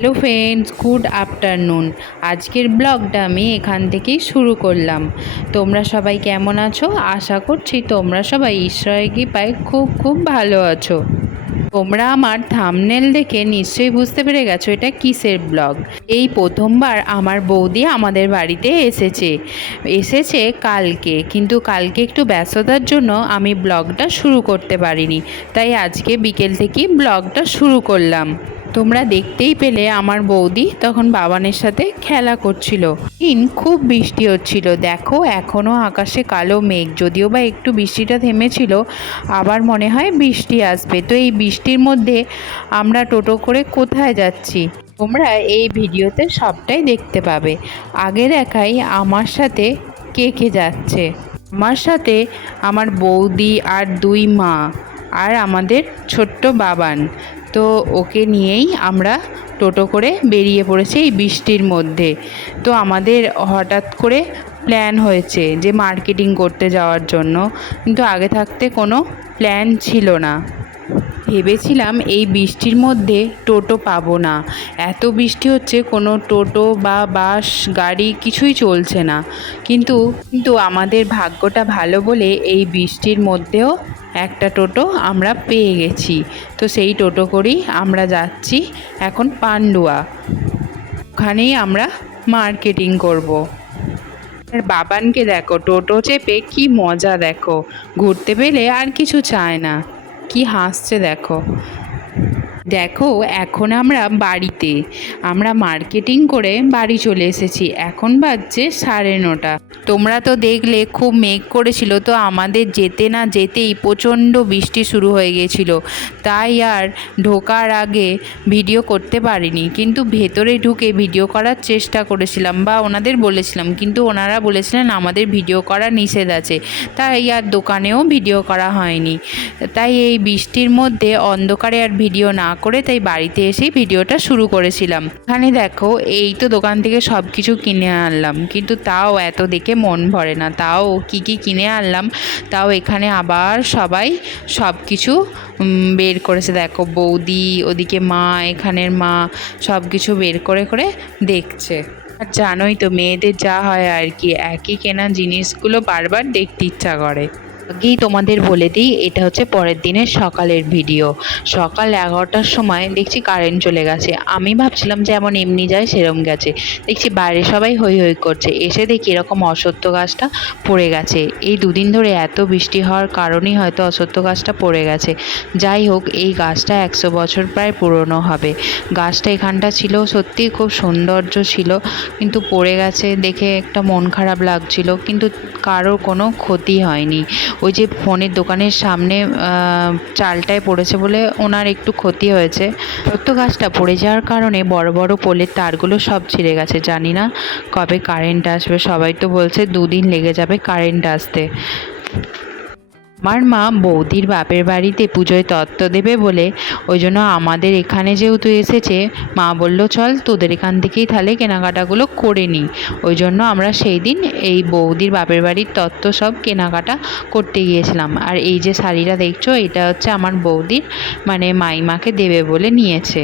Hello friends good afternoon আজকের ব্লগটা আমি এখান থেকেই শুরু করলাম। তোমরা সবাই কেমন আছো? আশা করছি তোমরা সবাই ঈশ্বরের কৃপায় খুব খুব ভালো আছো। তোমরা আমার থামনেল দেখে নিশ্চয়ই বুঝতে পেরে গেছো এটা কিসের ব্লগ এই প্রথমবার আমার বৌদি আমাদের বাড়িতে এসেছে। এসেছে কালকে। কিন্তু কালকে একটু ব্যস্ততার জন্য আমি ব্লগটা শুরু করতে পারিনি। তাই আজকে বিকেল থেকেই ব্লগটা শুরু করলাম। তোমরা দেখতেই পেলে আমার বৌদি তখন বাবানের সাথে খেলা করছিল। দিন খুব বৃষ্টি হচ্ছিল। দেখো এখনও আকাশে কালো মেঘ। যদিও বা একটু বৃষ্টিটা থেমেছিল, আবার মনে হয় বৃষ্টি আসবে। তো এই বৃষ্টির মধ্যে আমরা টোটো করে কোথায় যাচ্ছি? তোমরা এই ভিডিওতে সবটাই দেখতে পাবে। আগে দেখাই আমার সাথে কে কে যাচ্ছে। আমার সাথে আমার বৌদি আর দুই মা আর আমাদের ছোট্ট বাবান। তো ওকে নিয়েই আমরা টোটো করে বেরিয়ে পড়েছি এই বৃষ্টির মধ্যে। তো আমাদের হঠাৎ করে প্ল্যান হয়েছে যে মার্কেটিং করতে যাওয়ার জন্য। কিন্তু আগে থাকতে কোনো প্ল্যান ছিল না। ভেবেছিলাম এই বৃষ্টির মধ্যে টোটো পাবো না। এত বৃষ্টি হচ্ছে, কোনো টোটো বা বাস, গাড়ি কিছুই চলছে না। কিন্তু কিন্তু আমাদের ভাগ্যটা ভালো বলে এই বৃষ্টির মধ্যেও একটা টোটো আমরা পেয়ে গেছি। তো সেই টোটো করেই আমরা যাচ্ছি এখন পান্ডুয়া। ওখানেই আমরা মার্কেটিং করব। আর বাবানকে দেখো, টোটো চেপে কি মজা দেখো। ঘুরতে পেলে আর কিছু চায় না। কি হাসছে দেখো। দেখো, এখন আমরা বাড়িতে। আমরা মার্কেটিং করে বাড়ি চলে এসেছি। এখন বাজছে সাড়ে নটা। তোমরা তো দেখলে, খুব মেঘ করেছিল তো আমাদের যেতে না যেতেই প্রচণ্ড বৃষ্টি শুরু হয়ে গেছিল। তাই আর ঢোকার আগে ভিডিও করতে পারিনি। কিন্তু ভেতরে ঢুকে ভিডিও করার চেষ্টা করেছিলাম বা ওনাদের বলেছিলাম। কিন্তু ওনারা বলেছিলেন, আমাদের ভিডিও করা নিষেধ আছে। তাই আর দোকানেও ভিডিও করা হয়নি। তাই এই বৃষ্টির মধ্যে অন্ধকারে আর ভিডিও না করে তাই বাড়িতে এসেই ভিডিওটা শুরু করেছিলাম। এখানে দেখো, এই তো দোকান থেকে সব কিছু কিনে আনলাম। কিন্তু তাও এত দেখে মন ভরে না। তাও কি কি কিনে আনলাম, তাও এখানে আবার সবাই সব কিছু বের করেছে। দেখো, বৌদি, ওদিকে মা, এখানের মা সব কিছু বের করে করে দেখছে। আর জানোই তো, মেয়েদের যা হয় আর কি, একই কেনা জিনিসগুলো বারবার দেখতে ইচ্ছা করে। আগেই তোমাদের বলে দিই, এটা হচ্ছে পরের দিনের সকালের ভিডিও সকাল এগারোটার সময় দেখছি কারেন্ট চলে গেছে। আমি ভাবছিলাম যেমন এমনি যায় সেরম গেছে। দেখছি বাইরে সবাই হই হই করছে। এসে দেখি এরকম অসত্য গাছটা পড়ে গেছে। এই দুদিন ধরে এত বৃষ্টি হওয়ার কারণেই হয়তো অসত্য গাছটা পড়ে গেছে। যাই হোক, এই গাছটা একশো বছর প্রায় পুরনো হবে। গাছটা এখানটা ছিল, সত্যি খুব সৌন্দর্য ছিল, কিন্তু পড়ে গেছে দেখে একটা মন খারাপ লাগছিল, কিন্তু কারোর কোনো ক্ষতি হয়নি। ওই যে ফোনের দোকানের সামনে চালটায় পড়েছে বলে ওনার একটু ক্ষতি হয়েছে। সত্য গাছটা পড়ে যাওয়ার কারণে বড় বড় পোলের তারগুলো সব ছিঁড়ে গেছে, জানি না কবে কারেন্ট আসবে। সবাই তো বলছে দুদিন লেগে যাবে কারেন্ট আসতে। আমার মা বৌদির বাপের বাড়িতে পুজোয় তত্ত্ব দেবে বলে, ওই জন্য আমাদের এখানে যেহেতু এসেছে, মা বলল, চল তোদের এখান থেকেই তাহলে কেনাকাটাগুলো করে নিই। ওই জন্য আমরা সেই দিন এই বৌদির বাপের বাড়ির তত্ত্ব সব কেনাকাটা করতে গিয়েছিলাম। আর এই যে শাড়িটা দেখছ, এটা হচ্ছে আমার বৌদির মানে মাইমাকে দেবে বলে নিয়েছে।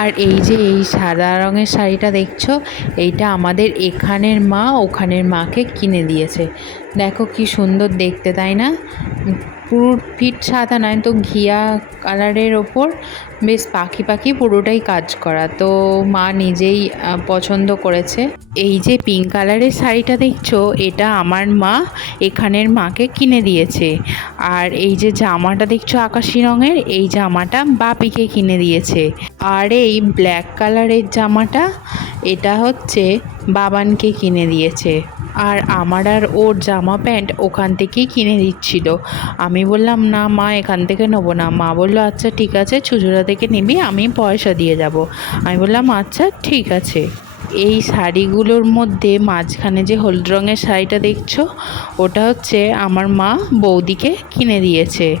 আর এই যে এই সাদা রঙের শাড়িটা দেখছ, এইটা আমাদের এখানের মা, ওখানের মাকে কিনে দিয়েছে। দেখো কি সুন্দর দেখতে, তাই না? পুরো ফিট সাদা নয়, তো ঘিয়া কালারের ওপর বেশ পাখি পাখি পুরোটাই কাজ করা। তো মা নিজেই পছন্দ করেছে। এই যে পিঙ্ক কালারের শাড়িটা দেখছ, এটা আমার মা এখানের মাকে কিনে দিয়েছে। আর এই যে জামাটা দেখছ আকাশি রঙের, এই জামাটা বাপিকে কিনে দিয়েছে। আর এই ব্ল্যাক কালারের জামাটা, এটা হচ্ছে বাবানকে কিনে দিয়েছে। আর আমার আর ওর জামা প্যান্ট ওখান থেকেই কিনে দিচ্ছিল। আমি বললাম, না মা, এখান থেকে নেব না। মা বলল আচ্ছা ঠিক আছে চুচুড়া থেকে নিবি, আমি পয়সা দিয়ে যাব। আমি বললাম আচ্ছা ঠিক আছে। এই শাড়িগুলোর মধ্যে মাঝখানে যে হলুদ রঙের শাড়িটা দেখছ, ওটা হচ্ছে আমার মা বৌদিকে কিনে দিয়েছে।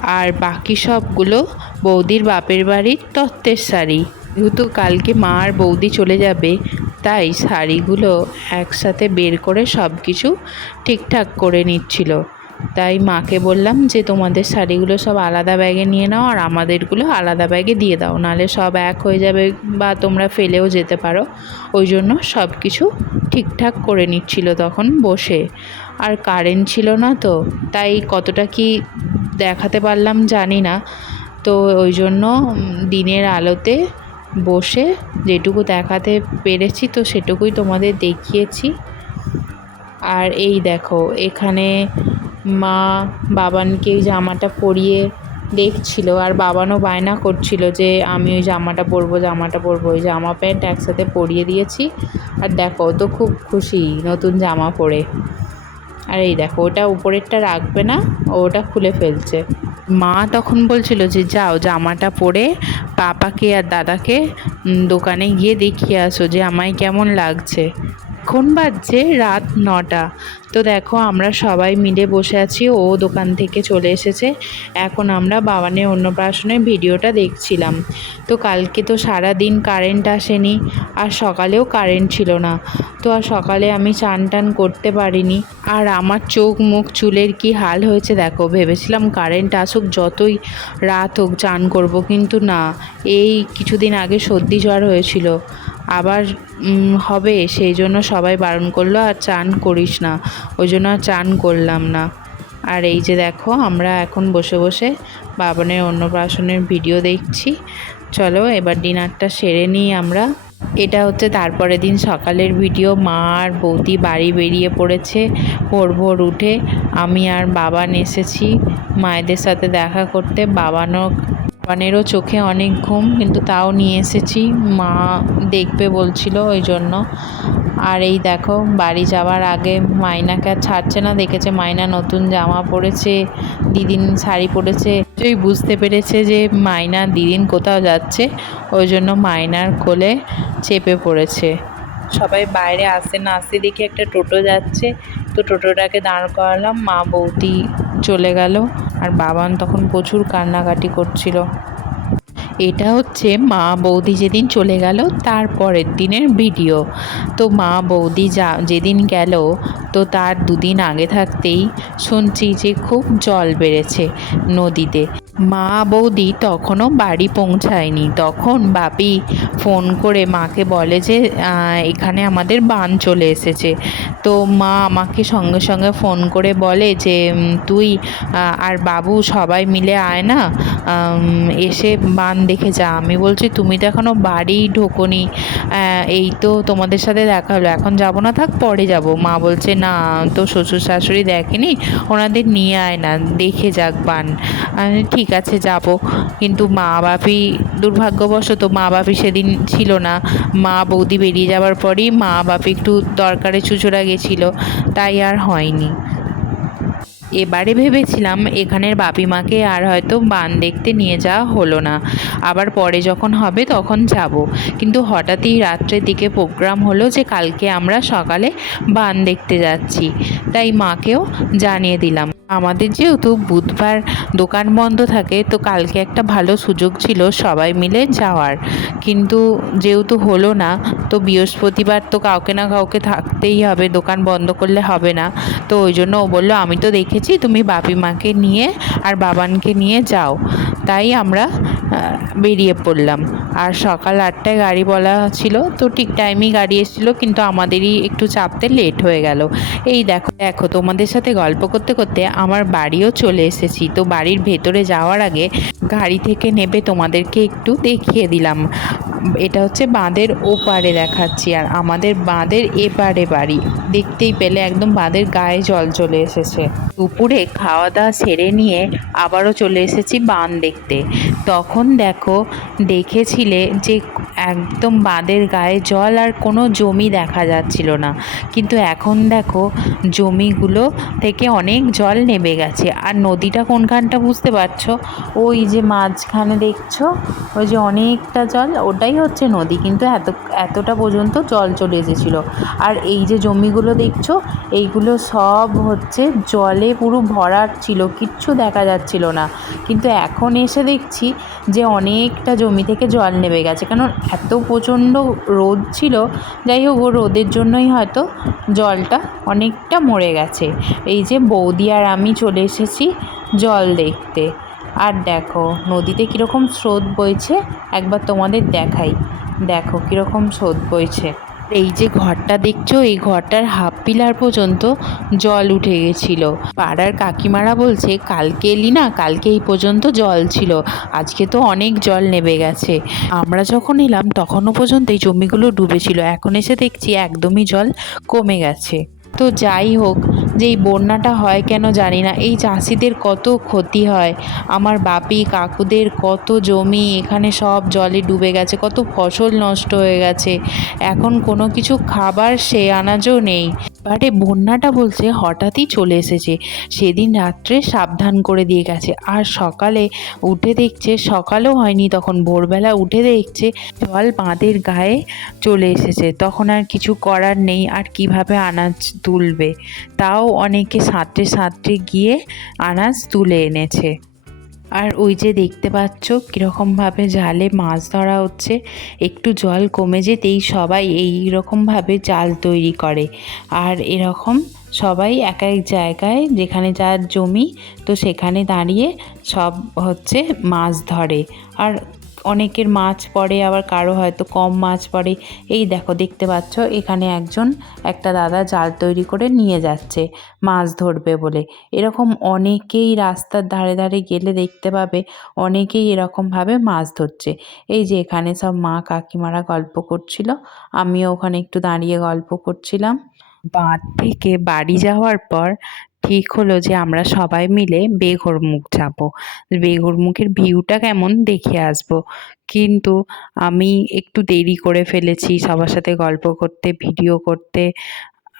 আর বাকি সবগুলো বৌদির বাপের বাড়ির তত্ত্বের শাড়ি। যেহেতু কালকে মা আর বৌদি চলে যাবে, তাই শাড়িগুলো একসাথে বের করে সব কিছু ঠিকঠাক করে নিচ্ছিল। তাই মাকে বললাম যে, তোমাদের শাড়িগুলো সব আলাদা ব্যাগে নিয়ে নাও আর আমাদেরগুলো আলাদা ব্যাগে দিয়ে দাও। নাহলে সব এক হয়ে যাবে বা তোমরা ফেলেও যেতে পারো। ওই জন্য সব কিছু ঠিকঠাক করে নিচ্ছিল তখন বসে। আর কারেন্ট ছিল না তো, তাই কতটা কি দেখাতে পারলাম জানি না। তো ওই জন্য দিনের আলোতে বসে যেটুকু দেখাতে পেরেছি তো সেটুকুই তোমাদের দেখিয়েছি। আর এই দেখো, এখানে মা বাবানকে ওই জামাটা পরিয়ে দেখছিল আর বাবানও বায়না করছিল যে, আমি ওই জামাটা পরবো জামাটা পরবো, ওই জামা প্যান্ট একসাথে পরিয়ে দিয়েছি আর দেখো, ও তো খুব খুশি নতুন জামা পরে। আর এই দেখো, ওটা উপরেরটা রাখবে না ওটা খুলে ফেলছে। মা তখন বলছিল যে, যাও জামাটা পরে পাপাকে আর দাদাকে দোকানে গিয়ে দেখিয়ে আসো যে, আমায় কেমন লাগছে। এখন বাজছে রাত নটা। তো দেখো আমরা সবাই মিলে বসে আছি, ও দোকান থেকে চলে এসেছে। এখন আমরা বাবানের অন্নপ্রাশনের ভিডিওটা দেখছিলাম। তো কালকে তো সারা দিন কারেন্ট আসেনি, আর সকালেও কারেন্ট ছিল না। তো আর সকালে আমি চান টান করতে পারিনি। আর আমার চোখ মুখ চুলের কি হাল হয়েছে দেখো, ভেবেছিলাম কারেন্ট আসুক, যতই রাত হোক চান করব, কিন্তু না। এই কিছুদিন আগে সর্দি জ্বর হয়েছিল। আবার হবে। সেই জন্য সবাই বারণ করল, আর চান করিস না। ওই জন্য আর চান করলাম না। আর এই যে দেখো, আমরা এখন বসে বসে বাবানের অন্নপ্রাশনের ভিডিও দেখছি। চলো, এবার ডিনারটা সেরে নিই আমরা। এটা হচ্ছে তারপরের দিন সকালের ভিডিও। মা আর বৌদি বাড়ি বেরিয়ে পড়েছে ভোর ভোর উঠে। আমি আর বাবান এসেছি মায়েদের সাথে দেখা করতে। বাবানও বাবানেরও চোখে অনেক ঘুম, কিন্তু তাও নিয়ে এসেছি। মা দেখবে বলছিল ওই জন্য। আর এই দেখো, বাড়ি যাওয়ার আগে মাইনাকে আর ছাড়ছে না, দেখেছে মাইনা নতুন জামা পরেছে দিদিন শাড়ি পরেছে সেই বুঝতে পেরেছে যে মাইনা দিদিন কোথাও যাচ্ছে, ওই জন্য মাইনার কোলে চেপে পড়েছে। সবাই বাইরে আসতে না আসতে দেখি একটা টোটো যাচ্ছে, তো টোটোটাকে দাঁড় করালাম। মা বৌদি চলে গেল। আর বাবান তখন প্রচুর কান্নাকাটি করছিল। এটা হচ্ছে মা বৌদি যেদিন চলে গেল তার পরের দিনের ভিডিও। তো মা বৌদি যা যেদিন গেল তো তার দুদিন আগে থাকতেই শুনছি যে খুব জল বেড়েছে নদীতে। মা বৌদি তখনও বাড়ি পৌঁছায়নি। তখন বাপি ফোন করে মাকে বলে যে এখানে আমাদের বান চলে এসেছে। তো মা আমাকে সঙ্গে সঙ্গে ফোন করে বলে যে তুই আর বাবু সবাই মিলে আয় না। এসে বান দেখে যা। আমি বলছি, তুমি তো এখনও বাড়ি ঢোকনি। এই তো তোমাদের সাথে দেখা হলো। এখন যাব না থাক, পরে যাব। মা বলছে, না তো শ্বশুর শাশুড়ি দেখেনি, ওনাদের নিয়ে আয় না, দেখে যাক বান। আমি ঠিক আছে, যাব। কিন্তু মা বাপি, দুর্ভাগ্যবশত মা বাপি সেদিন ছিল না। মা বৌদি বেরিয়ে যাওয়ার পরেই মা বাপি একটু দরকারে চুচুড়া গেছিল, তাই আর হয়নি। এবারে ভেবেছিলাম এখানের বাপি মাকে আর হয়তো বান দেখতে নিয়ে যাওয়া হলো না। আবার পরে যখন হবে তখন যাব। কিন্তু হঠাৎই রাত্রের দিকে প্রোগ্রাম হলো যে কালকে আমরা সকালে বান দেখতে যাচ্ছি। তাই মাকেও জানিয়ে দিলাম। আমাদের যেহেতু বুধবার দোকান বন্ধ থাকে, তো কালকে একটা ভালো সুযোগ ছিল সবাই মিলে যাওয়ার। কিন্তু যেহেতু হলো না, তো বৃহস্পতিবার তো কাউকে না কাউকে থাকতেই হবে, দোকান বন্ধ করলে হবে না। তো ওই জন্য ও বলল, আমি তো দেখেছি তুমি বাপি মাকে নিয়ে আর বাবানকে নিয়ে যাও। তাই আমরা বেরিয়ে পড়লাম। আর সকাল আটটায় গাড়ি বলা ছিল, তো ঠিক টাইমেই গাড়ি এসেছিল, কিন্তু আমাদেরই একটু চাপতে লেট হয়ে গেল। এই দেখো দেখো তোমাদের সাথে গল্প করতে করতে আমার বাড়িও চলে এসেছি। তো বাড়ির ভেতরে যাওয়ার আগে গাড়ি থেকে নেবে তোমাদেরকে একটু দেখিয়ে দিলাম। এটা হচ্ছে বাঁধের ওপারে দেখাচ্ছি। আর আমাদের বাঁধের এপারে বাড়ি। দেখতেই পেলে একদম বাঁধের গায়ে জল চলে এসেছে। দুপুরে খাওয়া দাওয়া সেরে নিয়ে আবারও চলে এসেছি বান দেখতে। তখন দেখো, দেখেছিলে যে একদম বাঁধের গায়ে জল আর কোনো জমি দেখা যাচ্ছিল না। কিন্তু এখন দেখো, জমিগুলো থেকে অনেক জল নেমে গেছে। আর নদীটা কোনখানটা বুঝতে পারছ? ওই যে মাঝখানে দেখছ? ওই যে অনেকটা জল, ওটাই হচ্ছে নদী। কিন্তু এত, এতটা পর্যন্ত জল চলে এসেছিল। আর এই যে জমিগুলো দেখছ, এইগুলো সব হচ্ছে জলে পুরো ভরাট ছিল, কিচ্ছু দেখা যাচ্ছিল না। কিন্তু এখন এসে দেখছি যে অনেকটা জমি থেকে জল নেমে গেছে। কারণ এত প্রচণ্ড রোদ ছিল, যাই হোক ও রোদের জন্যই হয়তো জলটা অনেকটা মরে গেছে। এই যে বৌদি আর আমি চলে এসেছি জল দেখতে। আর দেখো, নদীতে কীরকম স্রোত বইছে, একবার তোমাদের দেখাই। দেখো কীরকম স্রোত বইছে। এই যে ঘরটা দেখছ, এই ঘরটার হাফ পিলার পর্যন্ত জল উঠে গেছিল। পাড়ার কাকিমারা বলছে, কালকে এলি না? কালকে এই পর্যন্ত জল ছিল। আজকে তো অনেক জল নেবে গেছে। আমরা যখন এলাম, তখনও পর্যন্ত এই জমিগুলো ডুবেছিল। এখন এসে দেখছি একদমই জল কমে গেছে। তো যাই হোক যে এই বন্যাটা হয় কেন জানি না, এই চাষিদের কত ক্ষতি হয়। আমার বাপি, কাকুদের কত জমি, এখানে সব জলে ডুবে গেছে, কত ফসল নষ্ট হয়ে গেছে। এখন কোনো কিছু খাবার সে আনাজও নেই। এবারে বন্যাটা বলছে হঠাৎই চলে এসেছে। সেদিন রাত্রে সাবধান করে দিয়ে গেছে। আর সকালে উঠে দেখছে, সকালও হয়নি, তখন ভোরবেলা উঠে দেখছে জল বাঁধের গায়ে চলে এসেছে। তখন আর কিছু করার নেই, আর কীভাবে আনাজ তুলবে? তাও অনেকে সাঁতরে সাঁতরে গিয়ে আনাজ তুলে এনেছে। আর ওই যে দেখতে পাচ্ছ কীরকমভাবে জালে মাছ ধরা হচ্ছে, একটু জল কমে যেতেই সবাই এই রকমভাবে জাল তৈরি করে। আর এরকম সবাই এক এক জায়গায়, যেখানে যার জমি, তো সেখানে দাঁড়িয়ে সব হচ্ছে মাছ ধরে। আর অনেকের মাছ পড়ে, আবার কারও হয়তো কম মাছ পড়ে। এই দেখো, দেখতে পাচ্ছ, এখানে একজন, একটা দাদা জাল তৈরি করে নিয়ে যাচ্ছে, মাছ ধরবে বলে। এরকম অনেকেই রাস্তার ধারে ধারে গেলে দেখতে পাবে, অনেকেই এরকমভাবে মাছ ধরছে। এই যে এখানে সব মা কাকিমারা গল্প করছিল, আমিও ওখানে একটু দাঁড়িয়ে গল্প করছিলাম। বাঁধ থেকে বাড়ি যাওয়ার পর ঠিক হলো যে আমরা সবাই মিলে বেঘরমুখ যাব বেঘরমুখের ভিউটা কেমন দেখে আসব। কিন্তু আমি একটু দেরি করে ফেলেছি সবার সাথে গল্প করতে, ভিডিও করতে,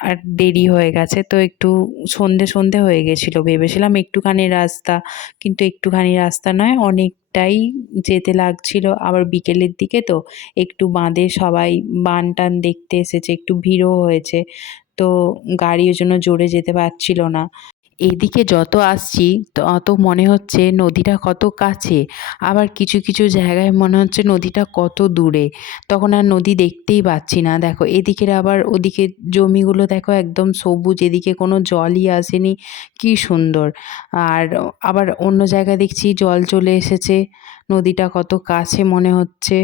আর দেরি হয়ে গেছে তো একটু সন্ধে সন্ধে হয়ে গেছিল। ভেবেছিলাম একটুখানি রাস্তা, কিন্তু একটুখানি রাস্তা নয়, অনেকটাই যেতে লাগছিল। আবার বিকেলের দিকে তো একটু বাঁধে সবাই বান টান দেখতে এসেছে, একটু ভিড়ও হয়েছে। তো গাড়ি ওই জন্য জোরে যেতে পারছিল না। এদিকে যত আসছি, তত মনে হচ্ছে নদীটা কত কাছে। আবার কিছু কিছু জায়গায় মনে হচ্ছে নদীটা কত দূরে। তখন আর নদী দেখতেই পাচ্ছি না। দেখো, এদিকের আবার ওদিকে জমিগুলো দেখো একদম সবুজ, এদিকে কোনো জলই আসেনি। কি সুন্দর। আর আবার অন্য জায়গায় দেখছি জল চলে এসেছে। নদীটা কত কাছে মনে হচ্ছে।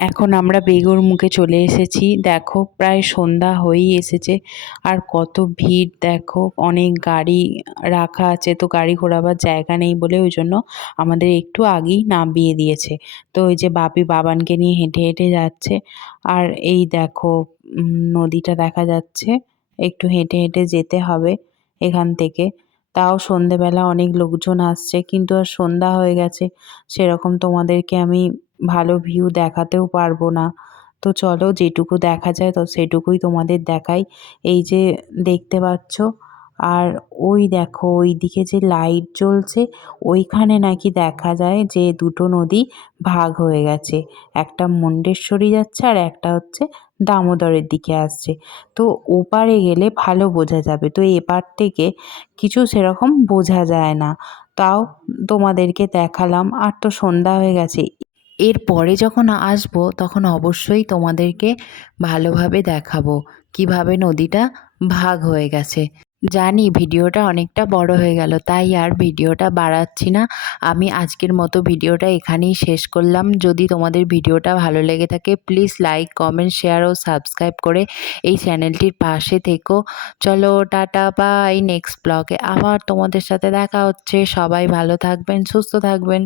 এখন আমরা বেগুর মুখে চলে এসেছি। দেখো, প্রায় সন্ধ্যা হয়েই এসেছে। আর কত ভিড়, দেখো, অনেক গাড়ি রাখা আছে। তো গাড়ি ঘোরাবার জায়গা নেই বলে ওই জন্য আমাদের একটু আগেই নামিয়ে দিয়েছে। তো ওই যে বাপি বাবানকে নিয়ে হেঁটে হেঁটে যাচ্ছে। আর এই দেখো নদীটা দেখা যাচ্ছে। একটু হেঁটে হেঁটে যেতে হবে এখান থেকে। তাও সন্ধেবেলা অনেক লোকজন আসছে, কিন্তু আর সন্ধ্যা হয়ে গেছে। সেরকম তোমাদেরকে আমি ভালো ভিউ দেখাতেও পারব না। তো চলো যেটুকু দেখা যায় তো সেটুকুই তোমাদের দেখাই। এই যে দেখতে পাচ্ছ, আর ওই দেখো ওই দিকে যে লাইট জ্বলছে, ওইখানে নাকি দেখা যায় যে দুটো নদী ভাগ হয়ে গেছে। একটা মুন্ডেশ্বরী যাচ্ছে আর একটা হচ্ছে দামোদরের দিকে আসছে। তো ওপারে গেলে ভালো বোঝা যাবে। তো এপার থেকে কিছু সেরকম বোঝা যায় না। তাও তোমাদেরকে দেখালাম। আর তো সন্ধ্যা হয়ে গেছে। এর পরে যখন আসব, তখন অবশ্যই তোমাদেরকে ভালোভাবে দেখাবো। কীভাবে নদীটা ভাগ হয়ে গেছে। জানি ভিডিওটা অনেকটা বড় হয়ে গেল, তাই আর ভিডিওটা বাড়াচ্ছি না। আমি আজকের মতো ভিডিওটা এখানেই শেষ করলাম। যদি তোমাদের ভিডিওটা ভালো লেগে থাকে প্লিজ লাইক কমেন্ট শেয়ার ও সাবস্ক্রাইব করে এই চ্যানেলটির পাশে থেকো। চলো, টাটা বাই নেক্সট ব্লগে আবার তোমাদের সাথে দেখা হচ্ছে। সবাই ভালো থাকবেন, সুস্থ থাকবেন।